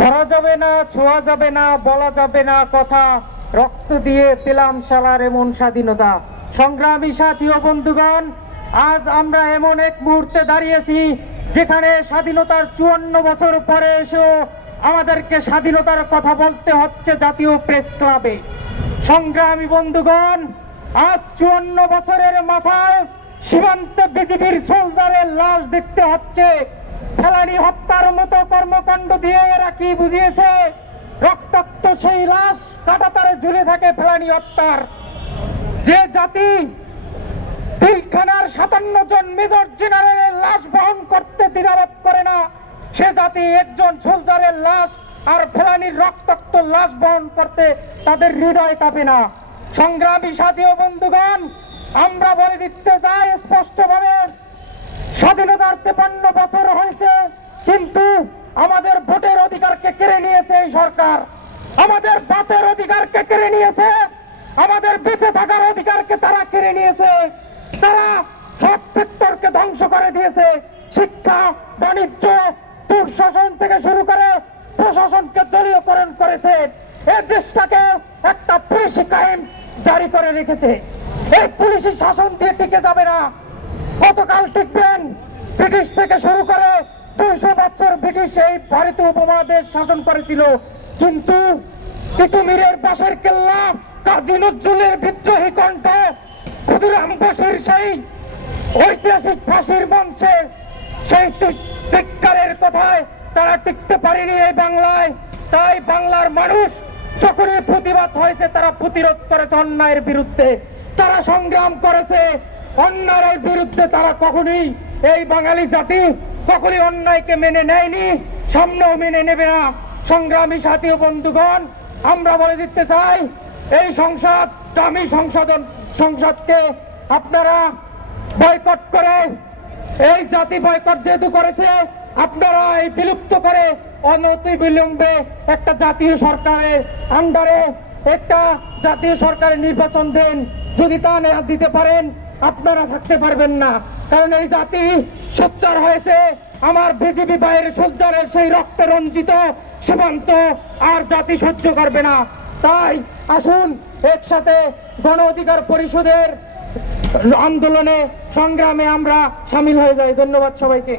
ধরা যাবে না, ছোঁয়া যাবে না, বলা যাবে না কথা, রক্ত দিয়ে পেলাম শালার এমন স্বাধীনতা। সংগ্রামী সাথী ও বন্ধুগণ, আজ আমরা এমন এক মুহূর্তে দাঁড়িয়েছি যেখানে স্বাধীনতার 54 বছর পরে এসেও আমাদেরকে স্বাধীনতার কথা বলতে হচ্ছে জাতীয় প্রেস ক্লাবে। সংগ্রামী বন্ধুগণ, আজ 54 বছরের মাথায় সীমান্তে বিজিবির সোলজারের লাশ দেখতে হচ্ছে। ফেলানি হত্যার মতো কর্মকাণ্ড দিয়ে এরা কি বুঝিয়েছে? রক্তাক্ত সেই লাশ কাঁটাতারে ঝুলে থাকে ফেলানি হত্যার। যে জাতি পিলখানার 57 জন মেজর জেনারেলের লাশ বহন করতে দ্বিধাবোধ করে না, সে জাতি একজন সোলজারের লাশ আর ফেলানির রক্তাক্ত লাশ বহন করতে তাদের হৃদয় কাঁপে না। সংগ্রামী সাথী ও বন্ধুগণ, আমরা বলে দিতে চাই স্পষ্টভাবে, স্বাধীনতার 53 বছর হয়েছে, কিন্তু আমাদের ভোটের অধিকারকে কেড়ে নিয়েছে এই সরকার। আমাদের বাতের অধিকারকে কেড়ে নিয়েছে, আমাদের বেঁচে থাকার অধিকারকে তারা কেড়ে নিয়েছে। তারা সব সেক্টরকে ধ্বংস করে দিয়েছে। শিক্ষা, বাণিজ্য, দুঃশাসন থেকে শুরু করে প্রশাসনকে দলীয়করণ করেছে। এই দেশটাকে একটা পুলিশি আইন জারি করে রেখেছে। এই পুলিশি শাসন দিয়ে টিকে যাবে না। কতকাল টিকবেন? ব্রিটিশ থেকে শুরু করে 200 বছর ব্রিটিশ এই ভারতীয় উপমহাদেশ শাসন করেছিল, কিন্তু তিতুমিরের বাঁশের কেল্লা, কাজী নজরুলের বিদ্রোহী কণ্ঠ, ক্ষুদিরাম বসির সেই ঐতিহাসিক ফাঁসির মঞ্চে সেই ধিক্কারের কথায় তারা টিকতে পারেনি এই বাংলায়। তাই বাংলার মানুষ যখনই প্রতিবাদ হয়েছে, তারা প্রতিরোধ করেছে অন্যায়ের বিরুদ্ধে, তারা সংগ্রাম করেছে অন্যায়ের বিরুদ্ধে। তারা কখনোই, এই বাঙালি জাতি কখনোই অন্যায়কে মেনে নেয়নি, সামনেও মেনে নেবে না। সংগ্রামী সাথী ও বন্ধুগণ, আমরা বলে দিতে চাই, এই দামি সংসদকে আপনারা বয়কট করে, এই জাতি বয়কট যেহেতু করেছে, আপনারা এই বিলুপ্ত করে অনতিবিলম্বে একটা জাতীয় সরকারের আন্ডারে একটা জাতীয় সরকারের নির্বাচন দেন। যদি তা দিতে পারেন, আপনারা থাকতে পারবেন না, কারণ এই জাতি সোচ্চার হয়েছে। আমার বিজিবি বাইরের সোচ্চারের সেই রক্তে রঞ্জিত সীমান্ত আর জাতি সহ্য করবে না। তাই আসুন একসাথে গণ অধিকার পরিষদের আন্দোলনে, সংগ্রামে আমরা সামিল হয়ে যাই। ধন্যবাদ সবাইকে।